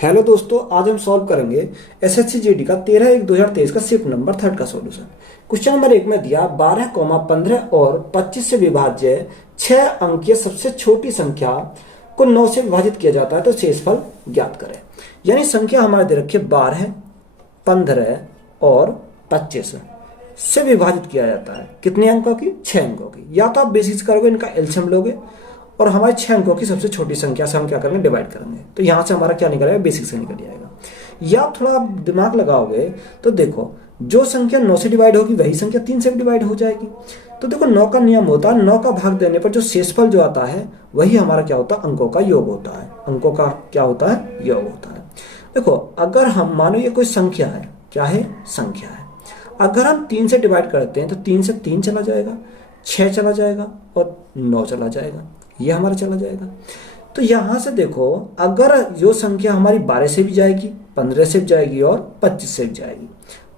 Hello दोस्तों, आज हम सॉल्व करेंगे एसएससी जीडी का 13/1/2023 का शिफ्ट नंबर 3 का सॉल्यूशन। क्वेश्चन नंबर 1 में दिया 12, 15 और 25 से विभाज्य 6 अंकीय सबसे छोटी संख्या को 9 से विभाजित किया जाता है तो शेषफल ज्ञात करें। यानी संख्या हमारे दे रखी है 12, 15 और 25 से विभाजित किया जाता है। कितने अंकों की? 6 अंकों की। या तो आप बेसिस करोगे, इनका एलसीएम लोगे और हमारे 6 अंकों की सबसे छोटी संख्या से हम क्या करेंगे? डिवाइड करेंगे। तो यहां से हमारा क्या निकलेगा? बेसिक से निकल जाएगा। या थोड़ा आप दिमाग लगाओगे तो देखो, जो संख्या 9 से डिवाइड होगी वही संख्या 3 से भी डिवाइड हो जाएगी। तो देखो, 9 का नियम होता है 9 का भाग देने पर जो शेषफल जो आता है वही हमारा क्या होता है? अंकों का योग होता है। अंकों का क्या होता है? योग होता है। देखो, अगर हम मानो ये कोई संख्या है, क्या है? संख्या है। अगर हम 3 से डिवाइड करते हैं तो 3 से 3 चला जाएगा, 6 चला जाएगा और 9 चला जाएगा। ये हमारा चला जाएगा। तो यहां से देखो, अगर जो संख्या हमारी 12 से भी जाएगी, 15 से भी जाएगी और 25 से भी जाएगी,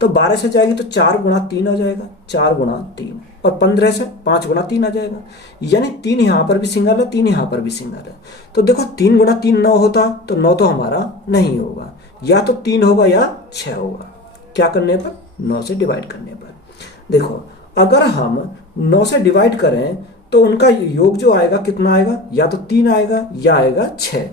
तो 12 से जाएगी तो 4 गुणा 3 आ जाएगा, 4 गुणा 3, और 15 से 5 गुणा 3 आ जाएगा। यानी 3 यहां पर भी सिंगल है, 3 यहां पर भी सिंगल है। तो देखो, 3 गुणा 3 9 होता, तो 9 तो हमारा नहीं होगा। या तो 3 होगा या 6 होगा। क्या करने पर? 9 से डिवाइड करने पर। देखो, अगर हम 9 से डिवाइड करें तो उनका योग जो आएगा कितना आएगा? या तो 3 आएगा या आएगा 6।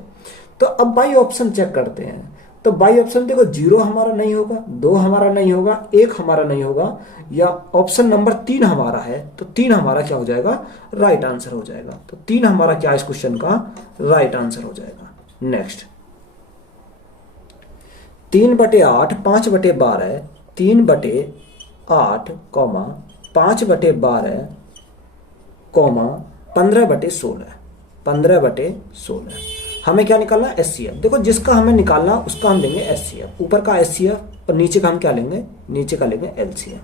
तो अब बाई ऑप्शन चेक करते हैं। तो बाई ऑप्शन देखो, 0 हमारा नहीं होगा, 2 हमारा नहीं होगा, 1 हमारा नहीं होगा, या ऑप्शन नंबर 3 हमारा है। तो 3 हमारा क्या हो जाएगा? राइट आंसर हो जाएगा। तो 3 हमारा क्या इस क्वेश्चन का राइट आंसर हो जाएगा। नेक्स्ट, 3/8 5/12 3/8 5/12 15/16 15/16 हमें क्या निकालना? एचसीएफ। देखो, जिसका हमें निकालना उसका हम लेंगे एचसीएफ। ऊपर का एचसीएफ और नीचे का हम क्या लेंगे? नीचे का लेंगे एलसीएफ।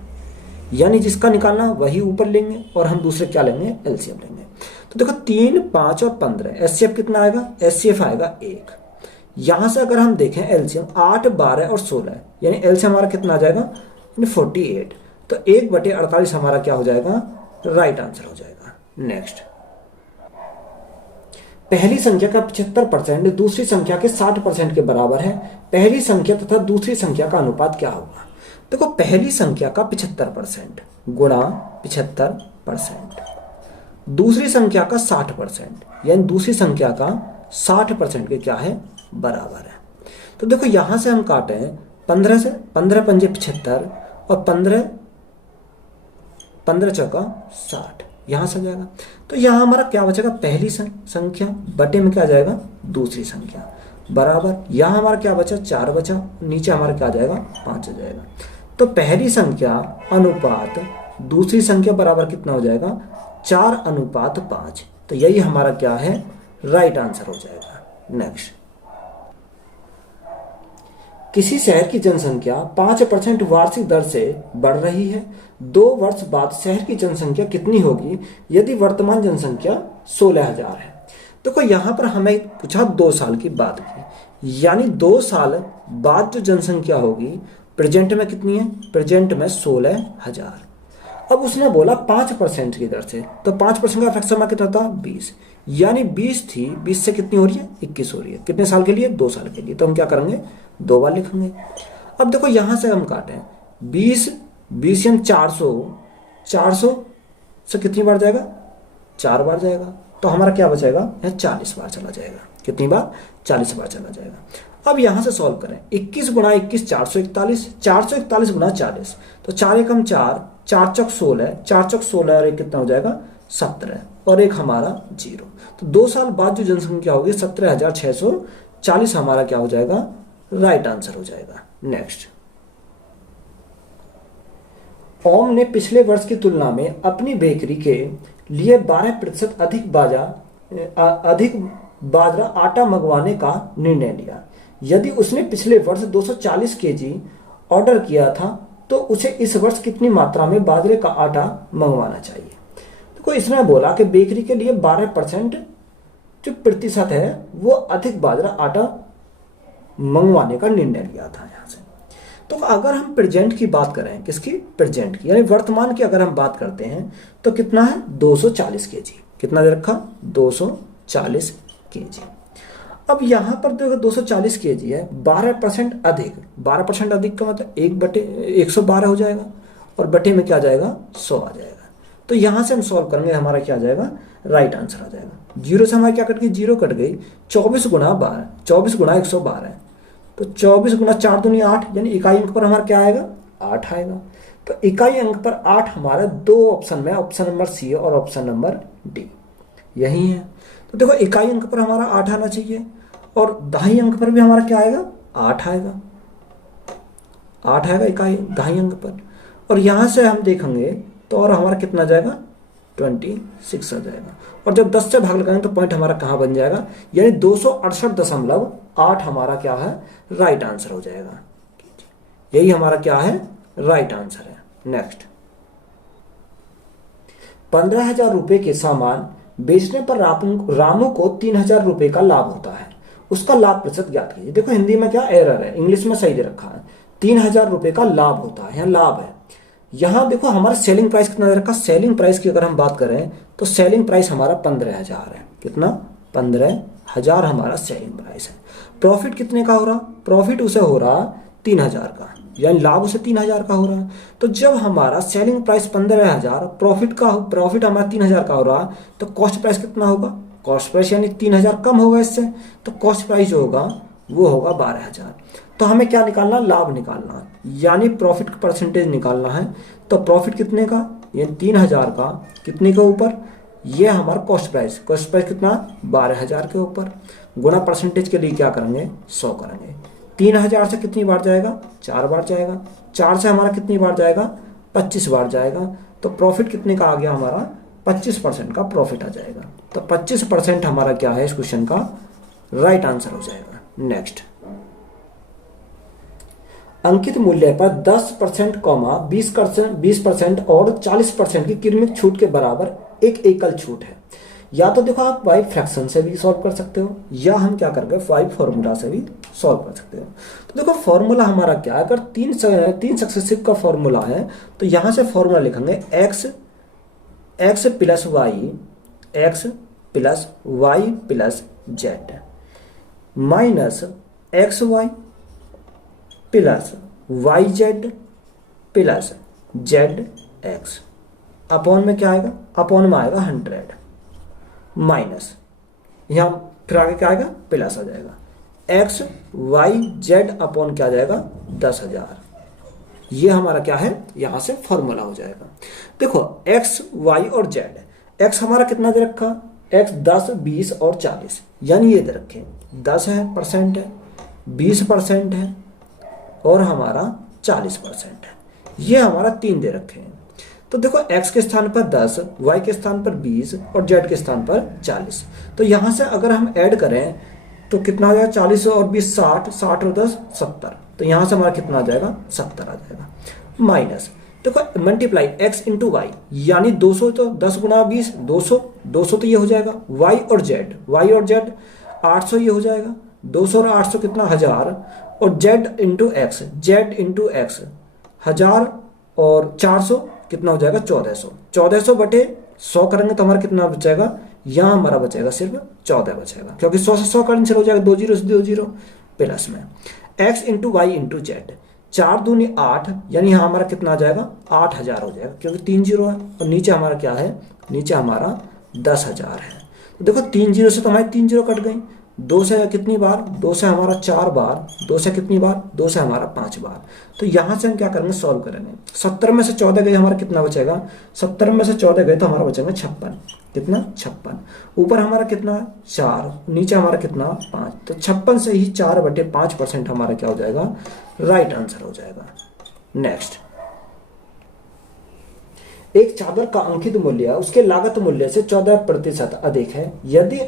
यानी जिसका निकालना वही ऊपर लेंगे और हम दूसरे क्या लेंगे? एलसीएफ लेंगे। तो देखो, 3, 5 और 15 एचसीएफ कितना आएगा? एचसीएफ आएगा 1। यहां से अगर हम देखें एलसीएम 8, 12 और 16, यानी एलसीएम हमारा कितना आ जाएगा? 48। तो 1/48 हमारा क्या हो जाएगा? राइट आंसर हो जाएगा। नेक्स्ट, पहली संख्या का 75% दूसरी संख्या के 60% के बराबर है। पहली संख्या तथा दूसरी संख्या का अनुपात क्या होगा? देखो, पहली संख्या का 75% गुणा 75%, दूसरी संख्या का 60%, यानी दूसरी संख्या का 60% के क्या है? बराबर है। तो देखो, यहां से हम काटे हैं 15 से, 15 पंजे 75 और 15 चौका 60, यहां से जाएगा। तो यहां हमारा क्या बचेगा? पहली संख्या बटे में क्या आ जाएगा? दूसरी संख्या बराबर। यहां हमारा क्या बचा? 4 बचा। नीचे हमारा क्या आ जाएगा? 5 आ जाएगा। तो पहली संख्या अनुपात दूसरी संख्या बराबर कितना हो जाएगा? 4:5। तो यही हमारा क्या है? राइट आंसर हो जाएगा। नेक्स्ट, किसी शहर की जनसंख्या 5% वार्षिक दर से बढ़ रही है। 2 वर्ष बाद शहर की जनसंख्या कितनी होगी यदि वर्तमान जनसंख्या 16,000 है? देखो, यहां पर हमें पूछा 2 साल की बात की, यानी 2 साल बाद जो जनसंख्या होगी प्रेजेंट में कितनी है? प्रेजेंट में 16,000। अब उसने बोला 5% की दर से, तो 5% का फ्रैक्शन कितना था? 20। यानी 20 थी, 20 से कितनी हो रही है? 21 हो रही है। कितने साल के लिए? 2 साल के लिए। तो हम क्या करेंगे? 2 बार लिखेंगे। अब देखो, यहां से हम काटें 20 यानी 400, 400 से कितनी बार जाएगा? 4 बार जाएगा। तो हमारा क्या बचेगा? 40 बार चला जाएगा। कितनी बार? 40 बार चला जाएगा। अब यहां से सॉल्व करें। 21 गुणा 21 441, 441 गुणा 40, तो 4 एकम 4, 4 चौक 16, 4 चौक 16 और एक कितना हो जाएगा? 17 और एक हमारा 0। तो 2 साल बाद जो जनसंख्या होगी 17,640 हमारा क्या हो जाएगा? राइट आंसर हो जाएगा। नेक्स्ट, ओम ने पिछले वर्ष की तुलना में अपनी बेकरी के लिए 12% अधिक बाजरा आटा मंगवाने का निर्णय लिया। यदि उसने पिछले वर्ष 240 केजी ऑर्डर किया था तो उसे इस वर्ष कितनी मात्रा में बाजरे का आटा मंगवाना चाहिए? तो इसने बोला कि बेकरी के लिए 12% जो प्रतिशत है वो अधिक बाजरा आटा मंगवाने का निर्णय लिया था। यहां से तो अगर हम प्रेजेंट की बात करें, किसकी? प्रेजेंट की, यानी वर्तमान की अगर हम बात करते हैं तो कितना है? 240 केजी। कितना दे रखा? 240 केजी। अब यहाँ पर देखो 240 केजी है, 12% अधिक, 12% अधिक का मतलब 1/112 हो जाएगा और बटे में क्या आ जाएगा 100 आ जाएगा। तो यहाँ से हम सॉल्व करेंगे, हमारा क्या आ जाएगा राइट आंसर आ जाएगा। जीरो से हमारी क्या कट गई, जीरो कट गई, 24 गुणा 12, 24 गुणा 112, तो 24 गुणा 4 दूनी 8, यानी इकाई अंक पर हमारा क्या आएगा 8 आएगा। तो इकाई अंक पर 8 हमारा दो ऑप्शन में, ऑप्शन नंबर सी और ऑप्शन नंबर डी यही है। तो देखो इकाई अंक पर हमारा 8 आना चाहिए और दहाई अंक पर भी हमारा क्या आएगा 8 आएगा, 8 आएगा इकाई दहाई अंक पर। और यहाँ से हम देखेंगे तो और हमारा कितना जाएगा 26 आ जाएगा। और जब 10 से भाग लगाएंगे तो पॉइंट हमारा कहाँ बन जाएगा, यानी 268.8 हमारा क्या है राइट आंसर हो जाएगा। यही हमारा क्या है राइट आंसर है। नेक्स्ट, 15,000 रुपए के सामान बेचने पर रामू को 3,000 रुपए का लाभ होता है, उसका लाभ प्रतिशत ज्ञात कीजिए। देखो हिंदी में क्या एरर है, इंग्लिश में सही दे रखा है, 3,000 रुपए का लाभ होता है, यहाँ लाभ है। यहाँ देखो हमारा सेलिंग प्राइस कितना दे रखा, सेलिंग प्राइस की अगर हम बात करें तो सेलिंग प्राइस हमारा 15,000 है। कितना 15,000 हमारा सेलिंग प्राइस है। प्रॉफिट कितने का हो रहा, प्रॉफिट उसे हो रहा 3,000 का, यानी लाभ उसे 3,000 का हो रहा है। तो जब हमारा सेलिंग प्राइस 15,000, प्रॉफिट हमारा 3,000 का हो रहा, तो कॉस्ट प्राइस कितना होगा, कॉस्ट प्राइस यानी 3,000 कम होगा इससे, तो कॉस्ट प्राइस जो होगा वो होगा 12,000। तो हमें क्या निकालना, लाभ निकालना, यानी प्रॉफिट परसेंटेज निकालना है। तो प्रॉफिट कितने का, ये 3,000 का कितने के ऊपर, ये हमारा कॉस्ट प्राइस कितना 12,000 के ऊपर, गुणा परसेंटेज के लिए क्या करेंगे 100 करेंगे। 3,000 से कितनी बार जाएगा 4 बार जाएगा, 4 से हमारा कितनी बार जाएगा 25 बार जाएगा। तो प्रॉफिट कितने का आ गया हमारा 25% का प्रॉफिट आ जाएगा। तो 25% हमारा क्या है इस क्वेश्चन का राइट आंसर हो जाएगा। नेक्स्ट, अंकित मूल्य पर 10%, 20% और 40% की क्रमिक छूट के बराबर एक एकल छूट है। या तो देखो आप वाई फ्रैक्शन से भी सॉल्व कर सकते हो, या हम क्या करके वाई फॉर्मूला से भी सॉल्व कर सकते हो। तो देखो फॉर्मूला हमारा क्या है, अगर तीन सक्सेसिव का फॉर्मूला है तो यहां से फॉर्मूला लिखेंगे x plus Y plus Z minus X Y plus Y Z plus Z X, upon में क्या आएगा, अपॉन में आएगा 100 माइनस, यहाँ फिर आगे क्या आएगा प्लस आ जाएगा एक्स वाई जेड अपॉन क्या आ जाएगा 10,000। ये हमारा क्या है यहां से फॉर्मूला हो जाएगा। देखो एक्स वाई और जेड, एक्स हमारा कितना दे रखा, एक्स 10 20 और 40, यानी ये दे रखे 10 है परसेंट है, 20% है और हमारा 40% है। ये हमारा 3 दे रखे हैं। तो देखो x के स्थान पर 10, y के स्थान पर 20 और z के स्थान पर 40। तो यहां से अगर हम ऐड करें तो कितना आ जाएगा, 40 और 20 60, 60 और 10 70। तो यहां से हमारा कितना आ जाएगा 70 आ जाएगा, माइनस देखो मल्टीप्लाई x इंटू वाई, यानी 200, तो 10 गुणा 20 200, 200 तो ये हो जाएगा, y और z 800 ये हो जाएगा, 200 और 800 कितना 1000, और z इंटू एक्स 1000 और 400 कितना हो जाएगा 1400, 1400 बटे 100 करेंगे तो हमारा कितना बचेगा, यहाँ हमारा बचेगा सिर्फ 14 बचेगा, क्योंकि 100 से 100 कैंसिल हो जाएगा, 2 0 से 2 0 प्लस में x into Y into Z, 4 दूनी 8, यानी यहाँ हमारा कितना आ जाएगा 8,000 हो जाएगा, क्योंकि 3 0 है और नीचे हमारा क्या है, नीचे हमारा 10,000 है। तो देखो 3 0 से तो हमारी 3 0 कट गई, 2 से कितनी बार, 2 से हमारा 4 बार, 2 से कितनी बार, 2 से हमारा 5 बार। तो यहां से हम क्या करेंगे सॉल्व करेंगे, 70 में से 14 गए हमारा कितना बचेगा, 70 में से 14 गए तो हमारा बचेगा 56, कितना 56, ऊपर हमारा कितना 4, नीचे हमारा कितना 5, तो 56 से ही 4/5% हमारा क्या हो जाएगा राइट आंसर हो जाएगा। नेक्स्ट, एक चादर का अंकित मूल्य उसके लागत मूल्य से 14% अधिक है, यदि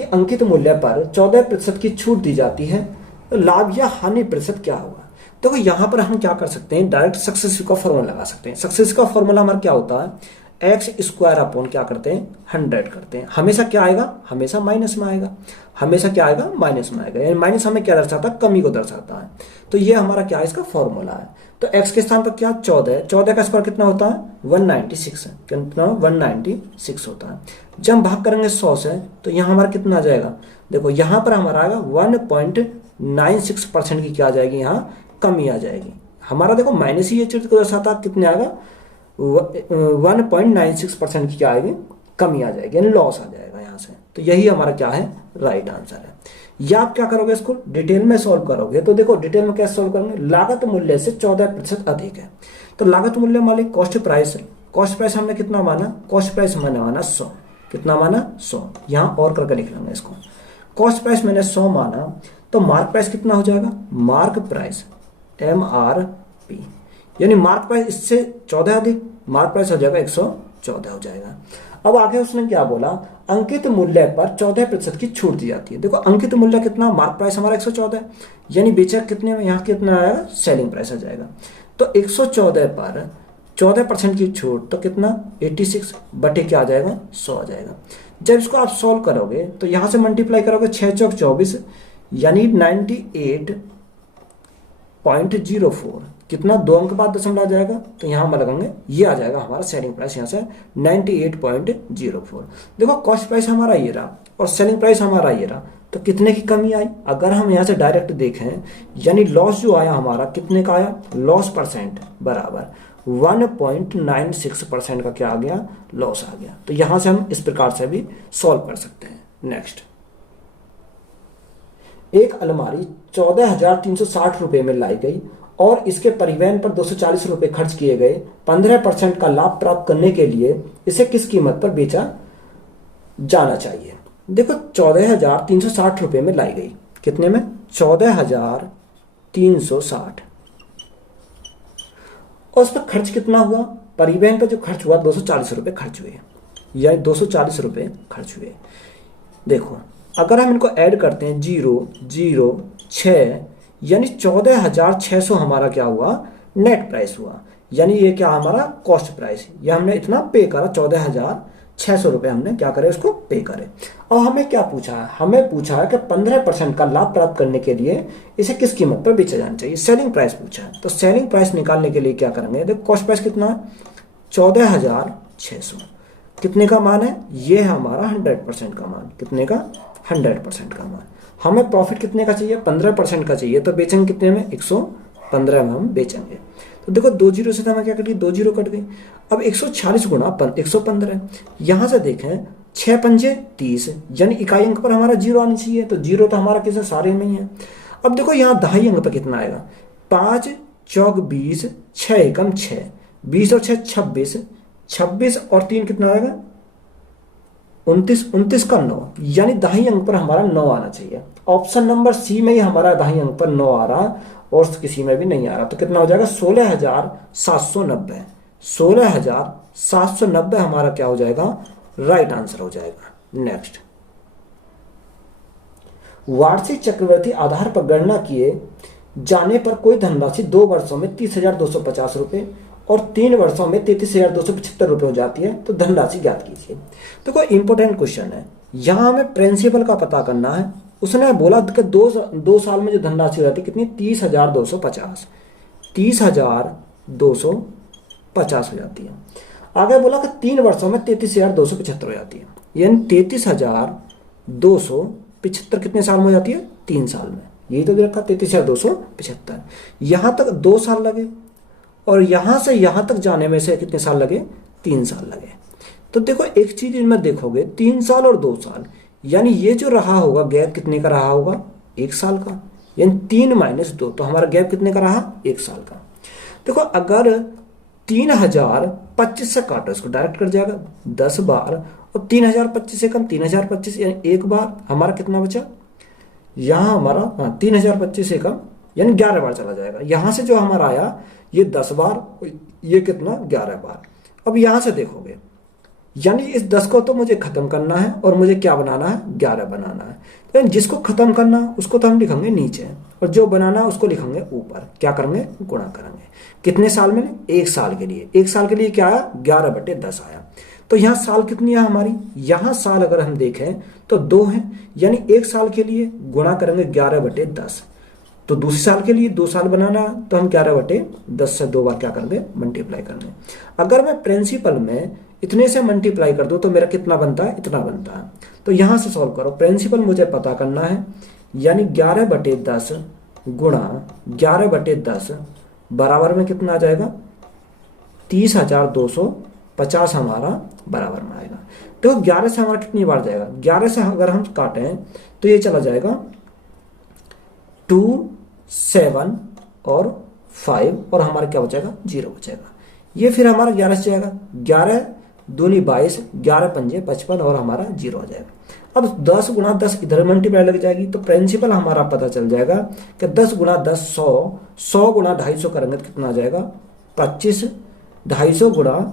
अंकित मूल्य पर 14% की छूट दी जाती है तो लाभ या हानि प्रतिशत क्या होगा। देखो यहां पर हम क्या कर सकते हैं, डायरेक्ट सक्सेसिव का फॉर्मूला लगा सकते हैं। सक्सेसिव का फॉर्मूला हमारा क्या होता है, एक्स स्क्वायर अपॉन क्या करते हैं 100 करते हैं। हमेशा क्या आएगा, हमेशा माइनस में आएगा, हमेशा क्या आएगा माइनस में आएगा। यानी माइनस हमें क्या दर्शाता है, कमी को दर्शाता है। तो ये हमारा क्या है, इसका फॉर्मूला है। तो एक्स के स्थान पर क्या 14, 14 का स्क्वायर कितना होता है 196 है, कितना 196 होता है। जब हम भाग करेंगे 100 से तो यहाँ हमारा कितना आ जाएगा, देखो यहाँ पर हमारा आएगा 1.96% की क्या आ जाएगी, यहाँ कमी आ जाएगी। हमारा देखो माइनस ही ये चीज को दर्शाता है, कितने आएगा 1.96% की क्या आएगी, कमी आ जाएगी, यानी लॉस आ जाएगा यहाँ से। तो यही हमारा क्या है, राइट आंसर है। या आप क्या करोगे, इसको डिटेल में सॉल्व करोगे। तो देखो डिटेल में कैसे सॉल्व करेंगे, लागत मूल्य से 14% अधिक है। तो लागत मूल्य मालिक कॉस्ट प्राइस है, कॉस्ट प्राइस हमने कितना माना, कॉस्ट प्राइस मैंने माना 100, कितना माना 100, यहाँ और करके लिख लेंगे इसको। कॉस्ट प्राइस मैंने 100 माना, तो मार्क प्राइस कितना हो जाएगा, मार्क प्राइस MRP, यानी मार्क प्राइस इससे 14 अधिक, मार्क प्राइस हो जाएगा 114 हो जाएगा। अब आगे उसने क्या बोला, अंकित मूल्य पर 14% की छूट दी जाती है। देखो अंकित मूल्य कितना, मार्क प्राइस हमारा 114 है, यानी बेचक कितने में, यहाँ कितना आएगा, सेलिंग प्राइस आ जाएगा। तो 114 पर 14% की छूट, तो कितना 86 बटे क्या आ जाएगा 100 आ जाएगा। जब इसको आप सॉल्व करोगे तो यहाँ से मल्टीप्लाई करोगे 6 चौक 24, यानी 98.04, कितना 2 अंक बाद दशमलव आ जाएगा, तो यहाँ हम लगाएंगे, ये आ जाएगा हमारा सेलिंग प्राइस यहाँ से 98.04। देखो कॉस्ट प्राइस हमारा ये रहा और सेलिंग प्राइस हमारा ये रहा, तो कितने की कमी आई। अगर हम यहाँ से डायरेक्ट देखें, यानी लॉस जो आया हमारा कितने का आया, लॉस परसेंट बराबर 1.96% का क्या आ गया, लॉस आ गया। तो यहां से हम इस प्रकार से भी सॉल्व कर सकते हैं। नेक्स्ट, एक अलमारी 14,360 रुपए में लाई गई और इसके परिवहन पर 240 रुपए खर्च किए गए। 15% का लाभ प्राप्त करने के लिए इसे किस कीमत पर बेचा जाना चाहिए। देखो 14,360 रुपए में लाई गई, कितने में 14,360, और उस पर खर्च कितना हुआ, परिवहन पर जो खर्च हुआ 240 रुपए खर्च हुए, या 240 रुपए खर्च हुए। देखो अगर हम इनको ऐड करते हैं 0 0 6, यानी 14,600 हमारा क्या हुआ, नेट प्राइस हुआ, यानी ये क्या हमारा कॉस्ट प्राइस, ये हमने इतना पे करा 14,600 रुपए हमने क्या करे, उसको पे करे। और हमें क्या पूछा है, हमें पूछा है कि 15% का लाभ प्राप्त करने के लिए इसे किस कीमत पर बेचा जाना चाहिए, सेलिंग प्राइस पूछा है। तो सेलिंग प्राइस निकालने के लिए क्या करेंगे, देखो कॉस्ट प्राइस कितना है 14,600, कितने का मान है, ये है हमारा 100% का मान, कितने का 100% का मान। हमें प्रॉफिट कितने का चाहिए, 15% का चाहिए, तो बेचेंगे कितने में, 115 में हम बेचेंगे। तो देखो 2 जीरो से तो हमें क्या कट गई, 2 जीरो कट गई। अब 140 गुणा 115, यहां से देखें 6 पंजे 30, यानी इकाई अंक पर हमारा 0 आनी चाहिए, तो 0 तो हमारा किसी सारे में ही है। अब देखो यहाँ दहाई अंक पर कितना आएगा, 5 चौक 20, 6 एकम 6, 20 और 6 26, 26 और 3 कितना आएगा 29, 29 का 9, यानी दहाई अंक पर हमारा 9 आना चाहिए। ऑप्शन नंबर सी में ही हमारा दहाई अंक पर 9 आ रहा और किसी में भी नहीं आ रहा, तो कितना हो जाएगा 16,790, 16,790 हमारा क्या हो जाएगा, राइट आंसर हो जाएगा। नेक्स्ट, वार्षिक चक्रवृद्धि आधार पर गणना किए जाने पर कोई धनराशि 2 वर्षों में 30,250 रुपए और 3 वर्षों में 33,275 रुपए हो जाती है, तो धनराशि ज्ञात कीजिए। तो कोई इंपॉर्टेंट क्वेश्चन है, यहां हमें प्रिंसिपल का पता करना है। उसने बोला कि 2 साल में जो धनराशि हो जाती है कितनी, 30,250, 30,250 हो जाती है। आगे बोला कि 3 वर्षों में 33,275 हो जाती है, यानी 33,275 कितने साल में हो जाती है, 3 साल में। यही तो रखा 33,275। यहां तक 2 साल लगे और यहां से यहां तक जाने में से कितने साल लगे, 3 साल लगे। तो देखो एक चीज इनमें देखोगे, 3 साल और 2 साल, यानी ये जो रहा होगा गैप कितने का रहा होगा, 1 साल का, यानी 3 माइनस 2, तो हमारा गैप कितने का रहा, 1 साल का। देखो अगर 3,025 से काटो, इसको डायरेक्ट कर जाएगा 10 बार, और 3,025 से कम 3,025, यानी 1 बार, हमारा कितना बचा, यहाँ हमारा 3,025 से कम यानी 11 बार चला जाएगा। यहां से जो हमारा आया ये 10 बार, ये कितना 11 बार। अब यहां से देखोगे, यानी इस 10 को तो मुझे खत्म करना है और मुझे क्या बनाना है, 11 बनाना है। तो जिसको खत्म करना उसको तो हम लिखेंगे नीचे, और जो बनाना है उसको लिखेंगे ऊपर, क्या करेंगे, गुणा करेंगे। कितने साल में, 1 साल के लिए। 1 साल के लिए क्या आया, 11/10 आया। तो यहाँ साल कितनी है हमारी, यहाँ साल अगर हम देखें तो 2 है, यानी 1 साल के लिए गुणा करेंगे 11/10। तो दूसरे साल के लिए 2 साल बनाना तो हम 11/10 से 2 बार क्या करेंगे, मल्टीप्लाई करेंगे। अगर मैं प्रिंसिपल में इतने से मल्टीप्लाई कर दूं तो मेरा कितना बनता है, इतना बनता है। तो यहां से सॉल्व करो, प्रिंसिपल मुझे पता करना है, यानी 11/10 गुणा 11/10 बराबर में कितना आ जाएगा, 30,250 हमारा बराबर में आएगा। तो 11 से हमारा कितनी बार जाएगा, 11 से अगर हम काटें तो ये चला जाएगा 2, 7 और 5, और हमारा क्या बचेगा, 0 बचेगा। ये फिर हमारा 11 से जाएगा, 11 दूनी 22, 11 पंजे 55 और हमारा 0 आ जाएगा। अब 10 गुणा 10 इधर मल्टीप्लाई लग जाएगी, तो प्रिंसिपल हमारा पता चल जाएगा कि 10 गुणा 10 100, 100 गुणा 250 करेंगे तो कितना आ जाएगा, 25, 250 गुणा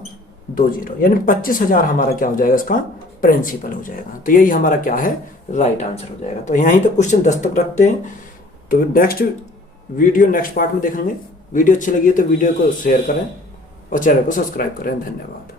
20, यानी 25,000 हमारा क्या हो जाएगा, इसका प्रिंसिपल हो जाएगा। तो यही हमारा क्या है, राइट आंसर हो जाएगा। तो यहीं तक क्वेश्चन 10 तक रखते हैं। तो नेक्स्ट पार्ट में देखेंगे। वीडियो अच्छी लगी है तो वीडियो को शेयर करें और चैनल को सब्सक्राइब करें। धन्यवाद।